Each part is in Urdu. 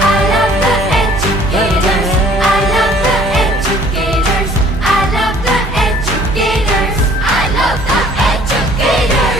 I love the educators. I love the educators. I love the educators. I love the educators.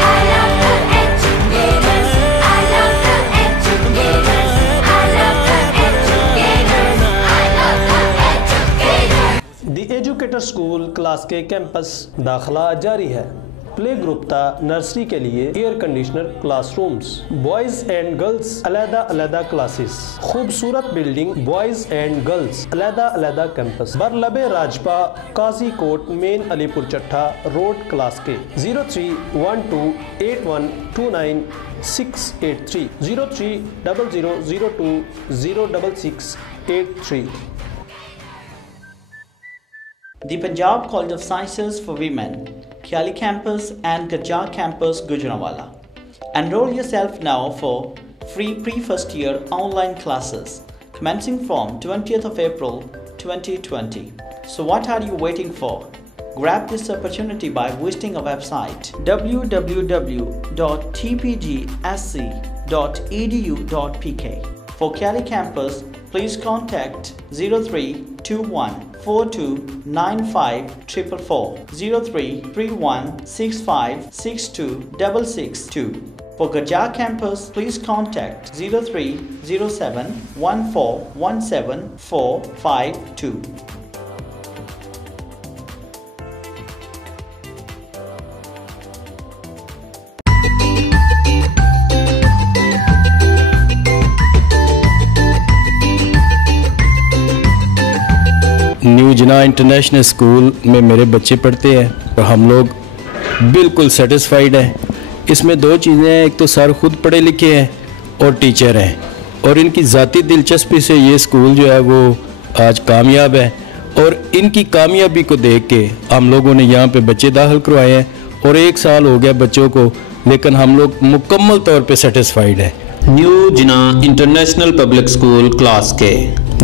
I love the educators. I love the educators. I love the educators. I love the educators. The educator school class کے کیمپس داخلہ جاری ہے۔ پلے گروپ تا نرسری کے لیے air conditioner class rooms, boys and girls علیحدہ کلاسز، خوبصورت بلڈنگ، بوائز اینڈ گرلز علیحدہ کیمپس، برلب راجپا، قاضی کوٹ مین علی پور چٹھا روڈ کلاس کے 031281298683 0300020663۔ The Punjab College of Sciences for Women, Khiali Campus and Gajjar Campus, Gujranwala. Enroll yourself now for free pre-first year online classes commencing from 20th of April 2020. So what are you waiting for? Grab this opportunity by visiting our website www.tpgsc.edu.pk. For Khiali Campus, please contact 0321429544, 033165626662. For Gajjar Campus, please contact 030714174552. New Jinnah international school میں میرے بچے پڑھتے ہیں اور ہم لوگ بالکل سیٹسفائیڈ ہیں۔ اس میں دو چیزیں ہیں، ایک تو سر خود پڑھے لکھے ہیں اور ٹیچر ہیں، اور ان کی ذاتی دلچسپی سے یہ اسکول جو ہے وہ آج کامیاب ہے، اور ان کی کامیابی کو دیکھ کے ہم لوگوں نے یہاں پہ بچے داخل کروائے ہیں، اور 1 سال ہو گیا بچوں کو، لیکن ہم لوگ مکمل طور پہ سیٹسفائیڈ ہیں۔ نیو جناح انٹرنیشنل پبلک اسکول کلاس کے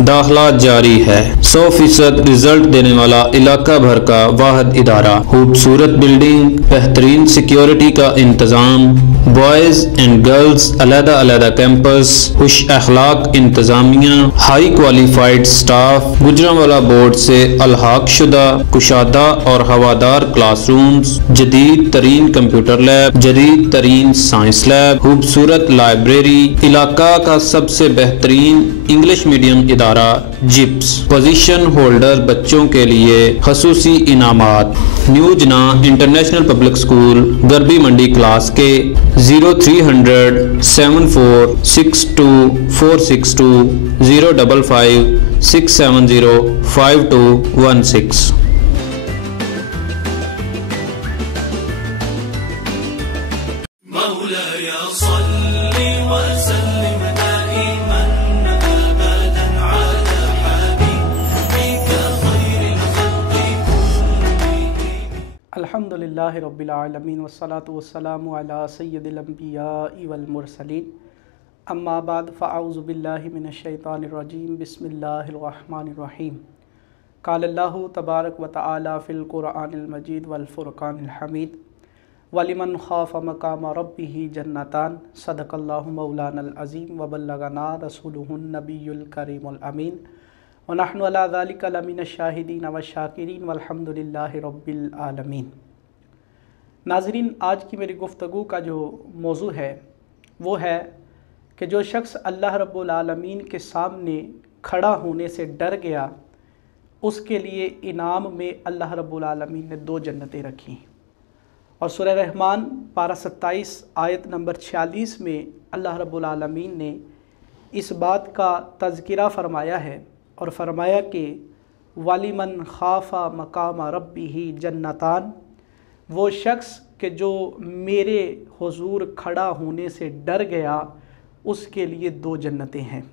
داخلہ جاری ہے۔ 100% رزلٹ دینے والا علاقہ بھر کا واحد ادارہ، خوبصورت بلڈنگ، بہترین سیکیورٹی کا انتظام، بوائز اینڈ گرلز علیحدہ کیمپس، خوش اخلاق انتظامیہ، high qualified staff, Gujranwala board سے الحاق شدہ کشادہ اور ہوادار کلاس رومز، جدید ترین کمپیوٹر لیب، جدید ترین سائنس لیب، خوبصورت لائبریری، علاقہ کا سب سے بہترین انگلش میڈیم ادارہ جپس، پوزیشن ہولڈر بچوں کے لیے خصوصی انعامات۔ نیو جناح انٹرنیشنل پبلک اسکول گربی منڈی کلاس کے 0300746242 05567052216۔ الحمدللہ رب العالمین والصلاة والسلام علی سید الانبیاء والمرسلین، اما بعد فاعوذ باللہ من الشیطان الرجیم، بسم اللہ الرحمن الرحیم۔ قال اللہ تبارک وتعالی فی القرآن المجید والفرقان الحمید، وَلِمَنْ خَافَ مَقَامَ رَبِّهِ جَنَّتَانِ، صدق اللہ مولانا العظیم وبلغنا رسولہ النبی الکریم الامین، وَنَحْنُ عَلَى ذَلِكَ لَمِنَ الشَّاهِدِينَ وَالشَّاكِرِينَ وَالْحَمْدُ لِلَّهِ رَبِّ الْعَالَمِينَ۔ ناظرین، آج کی میری گفتگو کا جو موضوع ہے وہ ہے کہ جو شخص اللہ رب العالمین کے سامنے کھڑا ہونے سے ڈر گیا، اس کے لیے انعام میں اللہ رب العالمین نے 2 جنتیں رکھی ہیں، اور سورہ رحمان پارہ 27 آیت نمبر 46 میں اللہ رب العالمین نے اس بات کا تذکرہ فرمایا ہے اور فرمایا کہ وَلِمَنْ خَافَ مَقَامَ رَبِّهِ جَنَّتَانِ، وہ شخص کہ جو میرے حضور کھڑا ہونے سے ڈر گیا، اس کے لیے 2 جنتیں ہیں۔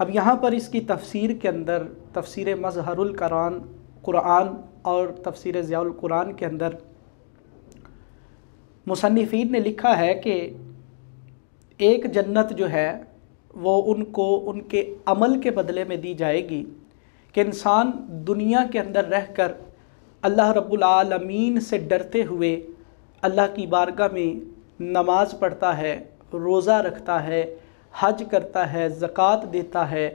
اب یہاں پر اس کی تفسیر کے اندر تفسیر مظہر القرآن اور تفسیر ضیاء القرآن کے اندر مصنفین نے لکھا ہے کہ ایک جنت جو ہے وہ ان کو ان کے عمل کے بدلے میں دی جائے گی کہ انسان دنیا کے اندر رہ کر اللہ رب العالمین سے ڈرتے ہوئے اللہ کی بارگاہ میں نماز پڑھتا ہے، روزہ رکھتا ہے، حج کرتا ہے، زکوٰۃ دیتا ہے،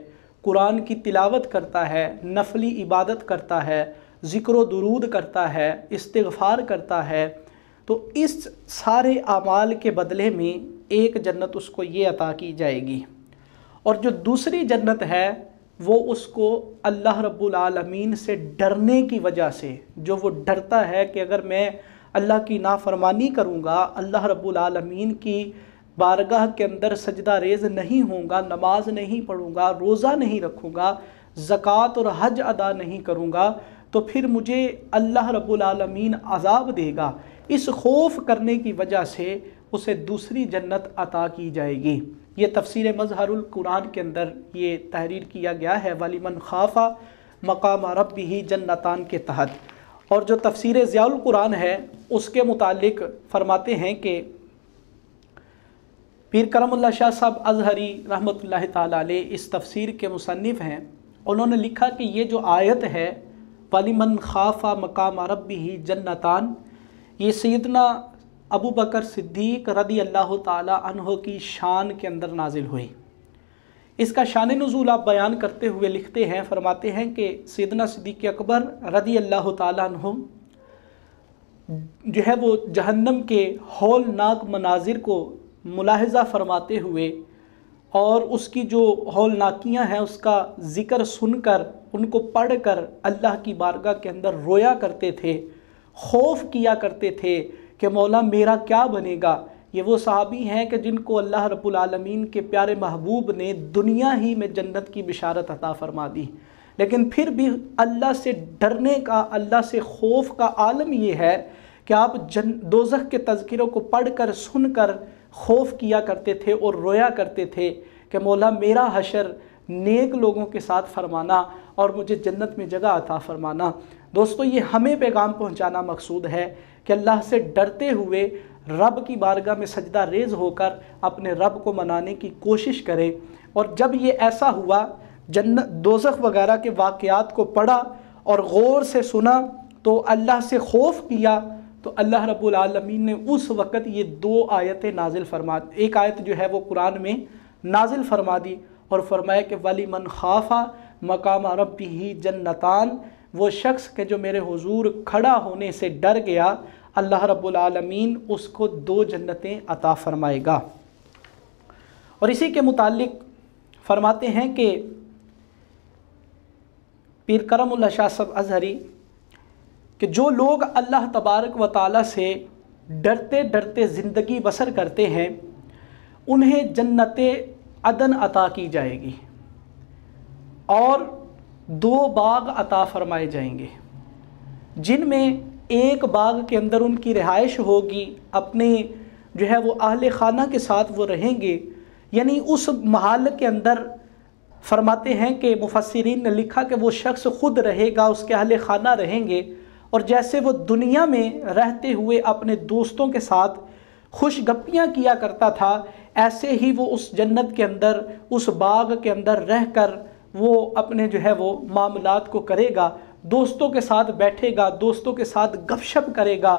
قرآن کی تلاوت کرتا ہے، نفلی عبادت کرتا ہے، ذکر و درود کرتا ہے، استغفار کرتا ہے، تو اس سارے اعمال کے بدلے میں ایک جنت اس کو یہ عطا کی جائے گی۔ اور جو دوسری جنت ہے وہ اس کو اللہ رب العالمین سے ڈرنے کی وجہ سے، جو وہ ڈرتا ہے کہ اگر میں اللہ کی نافرمانی کروں گا، اللہ رب العالمین کی بارگاہ کے اندر سجدہ ریز نہیں ہوں گا، نماز نہیں پڑھوں گا، روزہ نہیں رکھوں گا، زکوٰۃ اور حج ادا نہیں کروں گا، تو پھر مجھے اللہ رب العالمین عذاب دے گا۔ اس خوف کرنے کی وجہ سے اسے دوسری جنت عطا کی جائے گی۔ یہ تفسیر مظہر القرآن کے اندر یہ تحریر کیا گیا ہے وَلِمَنْ خَافَ مَقَامَ رَبِّهِ جنتان کے تحت۔ اور جو تفسیر ضیاء القرآن ہے اس کے متعلق فرماتے ہیں کہ پیر کرم اللہ شاہ صاحب ازہری رحمۃ اللہ تعالیٰ علیہ اس تفسیر کے مصنف ہیں، انہوں نے لکھا کہ یہ جو آیت ہے وَلِمَنْ خَافَ مَقَامَ رَبِّهِ جنتان، یہ سیدنا ابو بکر صدیق رضی اللہ تعالی عنہ کی شان کے اندر نازل ہوئی۔ اس کا شان نزول آپ بیان کرتے ہوئے لکھتے ہیں، فرماتے ہیں کہ سیدنا صدیق اکبر رضی اللہ تعالی عنہ جو ہے وہ جہنم کے ہولناک مناظر کو ملاحظہ فرماتے ہوئے اور اس کی جو ہولناکیاں ہیں اس کا ذکر سن کر ان کو پڑھ کر اللہ کی بارگاہ کے اندر رویا کرتے تھے، خوف کیا کرتے تھے کہ مولا میرا کیا بنے گا۔ یہ وہ صحابی ہیں کہ جن کو اللہ رب العالمین کے پیارے محبوب نے دنیا ہی میں جنت کی بشارت عطا فرما دی، لیکن پھر بھی اللہ سے ڈرنے کا، اللہ سے خوف کا عالم یہ ہے کہ آپ دوزخ کے تذکروں کو پڑھ کر سن کر خوف کیا کرتے تھے اور رویا کرتے تھے کہ مولا میرا حشر نیک لوگوں کے ساتھ فرمانا اور مجھے جنت میں جگہ عطا فرمانا۔ دوستو یہ ہمیں پیغام پہنچانا مقصود ہے کہ اللہ سے ڈرتے ہوئے رب کی بارگاہ میں سجدہ ریز ہو کر اپنے رب کو منانے کی کوشش کریں۔ اور جب یہ ایسا ہوا، جنت دوزخ وغیرہ کے واقعات کو پڑھا اور غور سے سنا تو اللہ سے خوف کیا، تو اللہ رب العالمین نے اس وقت یہ دو آیتیں نازل فرما، ایک آیت جو ہے وہ قرآن میں نازل فرما دی اور فرمایا کہ وَلِمَنْ خَافَ مَقَامَ رَبِّهِ جنتان، وہ شخص کہ جو میرے حضور کھڑا ہونے سے ڈر گیا، اللہ رب العالمین اس کو دو جنتیں عطا فرمائے گا۔ اور اسی کے متعلق فرماتے ہیں کہ پیر کرم اللہ شاہ صاحب ازہری کہ جو لوگ اللہ تبارک و تعالیٰ سے ڈرتے ڈرتے زندگی بسر کرتے ہیں انہیں جنت عدن عطا کی جائے گی اور دو باغ عطا فرمائے جائیں گے، جن میں ایک باغ کے اندر ان کی رہائش ہوگی، اپنے جو ہے وہ اہل خانہ کے ساتھ وہ رہیں گے، یعنی اس محل کے اندر فرماتے ہیں کہ مفسرین نے لکھا کہ وہ شخص خود رہے گا، اس کے اہل خانہ رہیں گے، اور جیسے وہ دنیا میں رہتے ہوئے اپنے دوستوں کے ساتھ خوش گپیاں کیا کرتا تھا، ایسے ہی وہ اس جنت کے اندر، اس باغ کے اندر رہ کر وہ اپنے جو ہے وہ معاملات کو کرے گا، دوستوں کے ساتھ بیٹھے گا، دوستوں کے ساتھ گپ شپ کرے گا،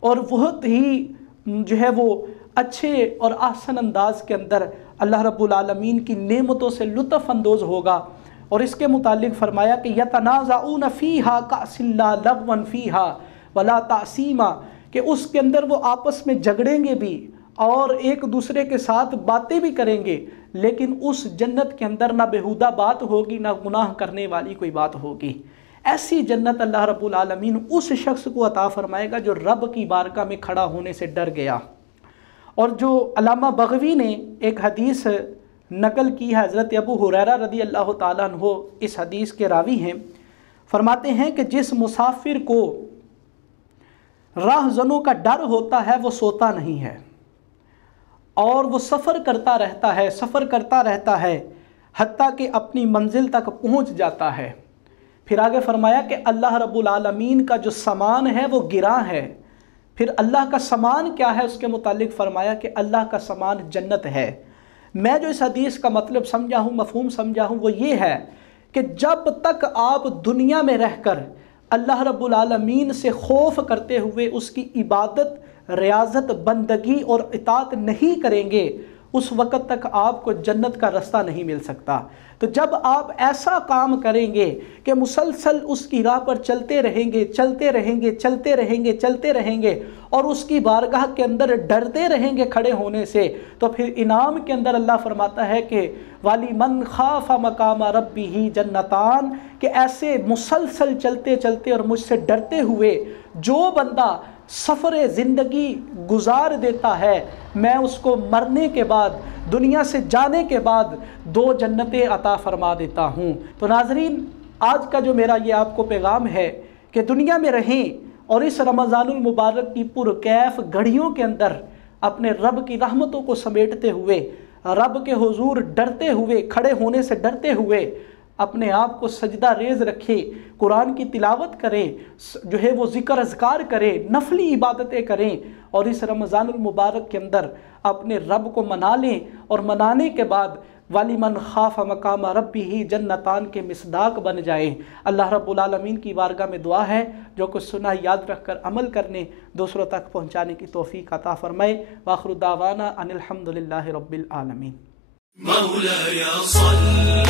اور بہت ہی جو ہے وہ اچھے اور احسن انداز کے اندر اللہ رب العالمین کی نعمتوں سے لطف اندوز ہوگا۔ اور اس کے متعلق فرمایا کہ یتنازعون فیہا کأس لا لغوا فیہا ولا تعصیما، کہ اس کے اندر وہ آپس میں جھگڑیں گے بھی اور ایک دوسرے کے ساتھ باتیں بھی کریں گے، لیکن اس جنت کے اندر نہ بےہودہ بات ہوگی، نہ گناہ کرنے والی کوئی بات ہوگی۔ ایسی جنت اللہ رب العالمین اس شخص کو عطا فرمائے گا جو رب کی بارگاہ میں کھڑا ہونے سے ڈر گیا۔ اور جو علامہ بغوی نے ایک حدیث نقل کی ہے، حضرت ابو ہریرہ رضی اللہ تعالیٰ عنہ اس حدیث کے راوی ہیں، فرماتے ہیں کہ جس مسافر کو راہ زنوں کا ڈر ہوتا ہے وہ سوتا نہیں ہے اور وہ سفر کرتا رہتا ہے حتیٰ کہ اپنی منزل تک پہنچ جاتا ہے، پھر آگے فرمایا کہ اللہ رب العالمین کا جو سامان ہے وہ گراں ہے. پھر اللہ کا سامان کیا ہے اس کے متعلق فرمایا کہ اللہ کا سامان جنت ہے. میں جو اس حدیث کا مطلب سمجھا ہوں، مفہوم سمجھا ہوں، وہ یہ ہے کہ جب تک آپ دنیا میں رہ کر اللہ رب العالمین سے خوف کرتے ہوئے اس کی عبادت، ریاضت، بندگی اور اطاعت نہیں کریں گے، اس وقت تک آپ کو جنت کا رستہ نہیں مل سکتا. تو جب آپ ایسا کام کریں گے کہ مسلسل اس کی راہ پر چلتے رہیں گے، چلتے رہیں گے، چلتے رہیں گے، چلتے رہیں گے، اور اس کی بارگاہ کے اندر ڈرتے رہیں گے کھڑے ہونے سے، تو پھر انعام کے اندر اللہ فرماتا ہے کہ وَلِمَنْ خَافَ مَقَامَ رَبِّهِ جَنَّتَانِ، کہ ایسے مسلسل چلتے چلتے اور مجھ سے ڈرتے ہوئے جو بندہ سفر زندگی گزار دیتا ہے، میں اس کو مرنے کے بعد، دنیا سے جانے کے بعد 2 جنتیں عطا فرما دیتا ہوں. تو ناظرین، آج کا جو میرا یہ آپ کو پیغام ہے کہ دنیا میں رہیں اور اس رمضان المبارک کی پرکیف گھڑیوں کے اندر اپنے رب کی رحمتوں کو سمیٹتے ہوئے، رب کے حضور ڈرتے ہوئے، کھڑے ہونے سے ڈرتے ہوئے اپنے آپ کو سجدہ ریز رکھے، قرآن کی تلاوت کریں، جو ہے وہ ذکر اذکار کریں، نفلی عبادتیں کریں، اور اس رمضان المبارک کے اندر اپنے رب کو منا لیں، اور منانے کے بعد وَلِمَنْ خَافَ مَقَامَ رَبِّهِ جَنَّتَانِ کے مصداق بن جائیں. اللہ رب العالمین کی بارگاہ میں دعا ہے جو کچھ سنا یاد رکھ کر عمل کرنے، دوسروں تک پہنچانے کی توفیق عطا فرمائے. وآخر دعوانا ان الحمد للہ رب العالمین. مولاي صل